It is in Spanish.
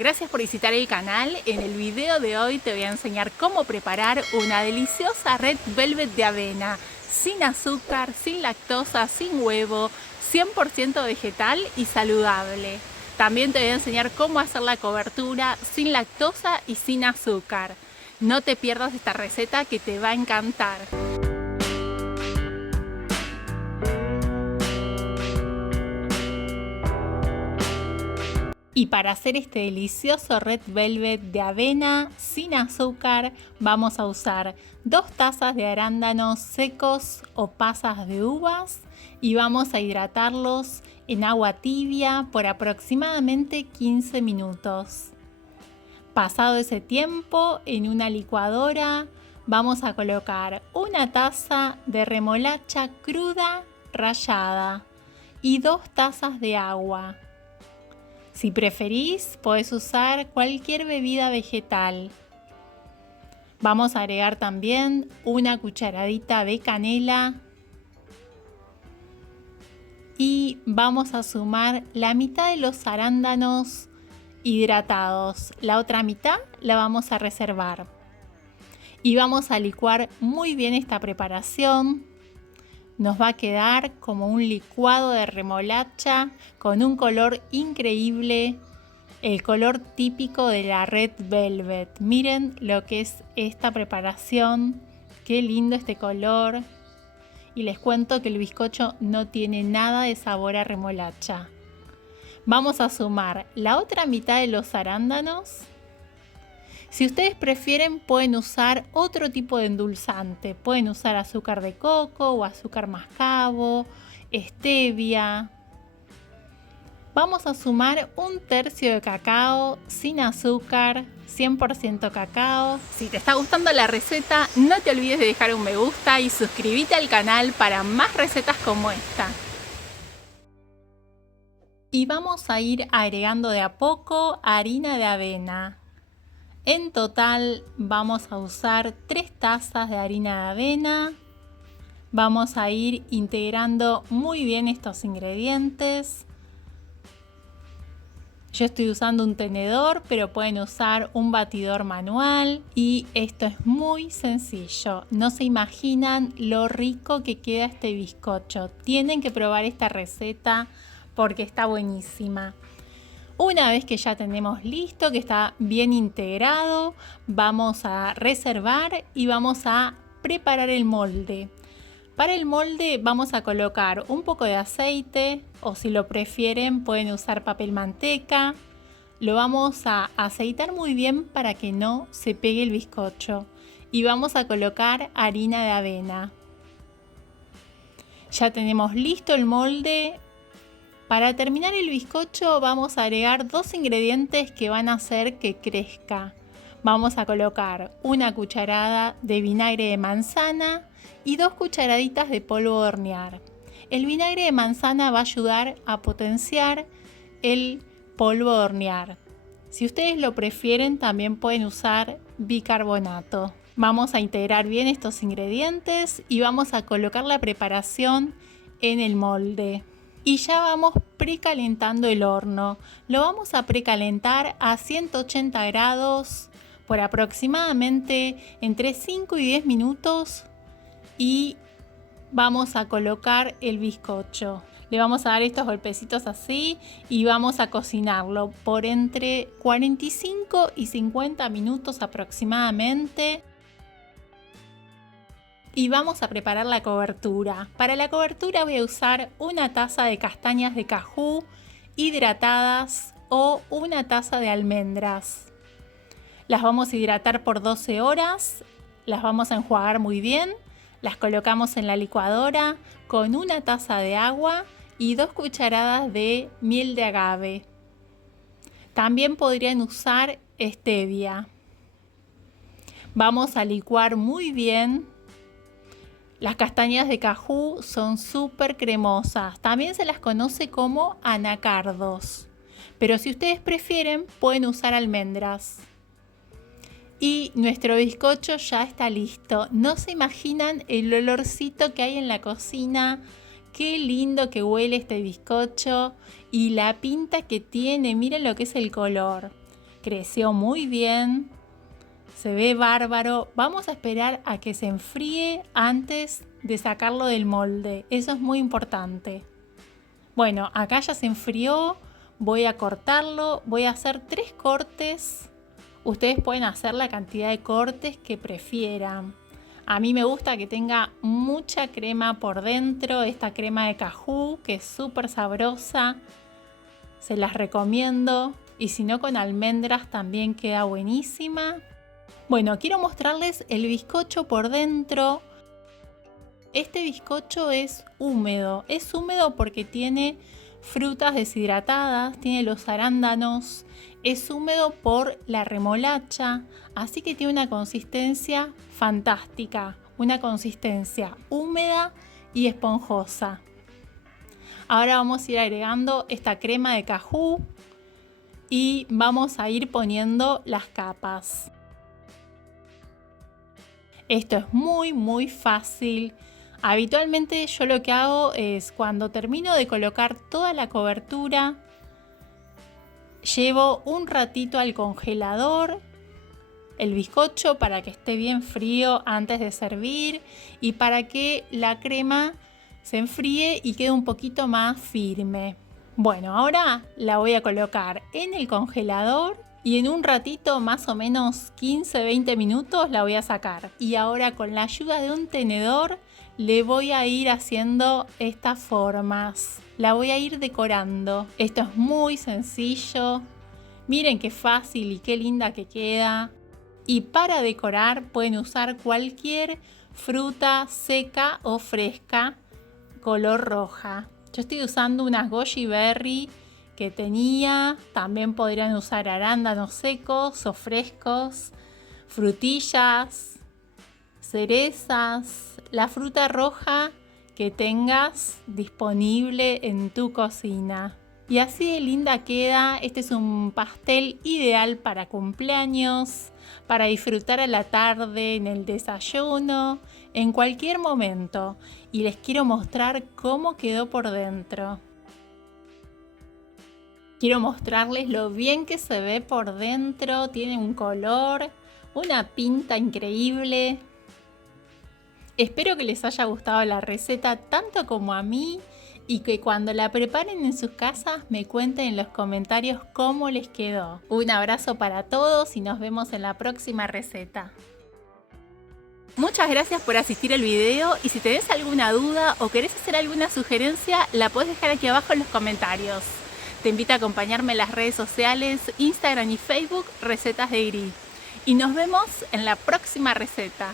Gracias por visitar el canal. En el video de hoy te voy a enseñar cómo preparar una deliciosa Red Velvet de avena, sin azúcar, sin lactosa, sin huevo, 100% vegetal y saludable. También te voy a enseñar cómo hacer la cobertura sin lactosa y sin azúcar. No te pierdas esta receta que te va a encantar. Y para hacer este delicioso Red Velvet de avena sin azúcar vamos a usar 2 tazas de arándanos secos o pasas de uvas y vamos a hidratarlos en agua tibia por aproximadamente 15 minutos. Pasado ese tiempo, en una licuadora vamos a colocar una taza de remolacha cruda rallada y 2 tazas de agua. Si preferís, podés usar cualquier bebida vegetal. Vamos a agregar también una cucharadita de canela y vamos a sumar la mitad de los arándanos hidratados. La otra mitad la vamos a reservar. Y vamos a licuar muy bien esta preparación. Nos va a quedar como un licuado de remolacha con un color increíble, el color típico de la Red Velvet. Miren lo que es esta preparación, qué lindo este color. Y les cuento que el bizcocho no tiene nada de sabor a remolacha. Vamos a sumar la otra mitad de los arándanos. Si ustedes prefieren, pueden usar otro tipo de endulzante. Pueden usar azúcar de coco o azúcar mascabo, stevia. Vamos a sumar 1/3 de cacao sin azúcar, 100% cacao. Si te está gustando la receta, no te olvides de dejar un me gusta y suscríbete al canal para más recetas como esta. Y vamos a ir agregando de a poco harina de avena. En total vamos a usar 3 tazas de harina de avena. Vamos a ir integrando muy bien estos ingredientes. Yo estoy usando un tenedor, pero pueden usar un batidor manual. Y esto es muy sencillo. No se imaginan lo rico que queda este bizcocho. Tienen que probar esta receta porque está buenísima. Una vez que ya tenemos listo, que está bien integrado, vamos a reservar y vamos a preparar el molde. Para el molde vamos a colocar un poco de aceite o si lo prefieren pueden usar papel manteca. Lo vamos a aceitar muy bien para que no se pegue el bizcocho y vamos a colocar harina de avena. Ya tenemos listo el molde. Para terminar el bizcocho vamos a agregar 2 ingredientes que van a hacer que crezca. Vamos a colocar una cucharada de vinagre de manzana y 2 cucharaditas de polvo de hornear. El vinagre de manzana va a ayudar a potenciar el polvo de hornear. Si ustedes lo prefieren también pueden usar bicarbonato. Vamos a integrar bien estos ingredientes y vamos a colocar la preparación en el molde. Y ya vamos precalentando el horno. Lo vamos a precalentar a 180 grados por aproximadamente entre 5 y 10 minutos y vamos a colocar el bizcocho. Le vamos a dar estos golpecitos así y vamos a cocinarlo por entre 45 y 50 minutos aproximadamente. Y vamos a preparar la cobertura. Para la cobertura voy a usar una taza de castañas de cajú hidratadas o una taza de almendras. Las vamos a hidratar por 12 horas, las vamos a enjuagar muy bien, las colocamos en la licuadora con una taza de agua y 2 cucharadas de miel de agave. También podrían usar stevia. Vamos a licuar muy bien. Las castañas de cajú son súper cremosas. También se las conoce como anacardos. Pero si ustedes prefieren, pueden usar almendras. Y nuestro bizcocho ya está listo. No se imaginan el olorcito que hay en la cocina. Qué lindo que huele este bizcocho. Y la pinta que tiene. Miren lo que es el color. Creció muy bien. Se ve bárbaro. Vamos a esperar a que se enfríe antes de sacarlo del molde. Eso es muy importante. Bueno, acá ya se enfrió. Voy a cortarlo. Voy a hacer 3 cortes. Ustedes pueden hacer la cantidad de cortes que prefieran. A mí me gusta que tenga mucha crema por dentro. Esta crema de cajú que es súper sabrosa. Se las recomiendo. Y si no, con almendras también queda buenísima. Bueno, quiero mostrarles el bizcocho por dentro. Este bizcocho es húmedo. Es húmedo porque tiene frutas deshidratadas, tiene los arándanos. Es húmedo por la remolacha, así que tiene una consistencia fantástica. Una consistencia húmeda y esponjosa. Ahora vamos a ir agregando esta crema de cajú y vamos a ir poniendo las capas. Esto es muy fácil. Habitualmente yo lo que hago es cuando termino de colocar toda la cobertura, llevo un ratito al congelador el bizcocho para que esté bien frío antes de servir y para que la crema se enfríe y quede un poquito más firme. Bueno, ahora la voy a colocar en el congelador y en un ratito, más o menos 15-20 minutos, la voy a sacar. Y ahora con la ayuda de un tenedor le voy a ir haciendo estas formas. La voy a ir decorando. Esto es muy sencillo. Miren qué fácil y qué linda que queda. Y para decorar pueden usar cualquier fruta seca o fresca color roja. Yo estoy usando unas goji berry que tenía. También podrían usar arándanos secos o frescos, frutillas, cerezas, la fruta roja que tengas disponible en tu cocina. Y así de linda queda. Este es un pastel ideal para cumpleaños, para disfrutar a la tarde, en el desayuno, en cualquier momento. Y les quiero mostrar cómo quedó por dentro. Quiero mostrarles lo bien que se ve por dentro. Tiene un color, una pinta increíble. Espero que les haya gustado la receta tanto como a mí y que cuando la preparen en sus casas me cuenten en los comentarios cómo les quedó. Un abrazo para todos y nos vemos en la próxima receta. Muchas gracias por asistir al video y si tenés alguna duda o querés hacer alguna sugerencia la podés dejar aquí abajo en los comentarios. Te invito a acompañarme en las redes sociales, Instagram y Facebook, Recetas de Gris. Y nos vemos en la próxima receta.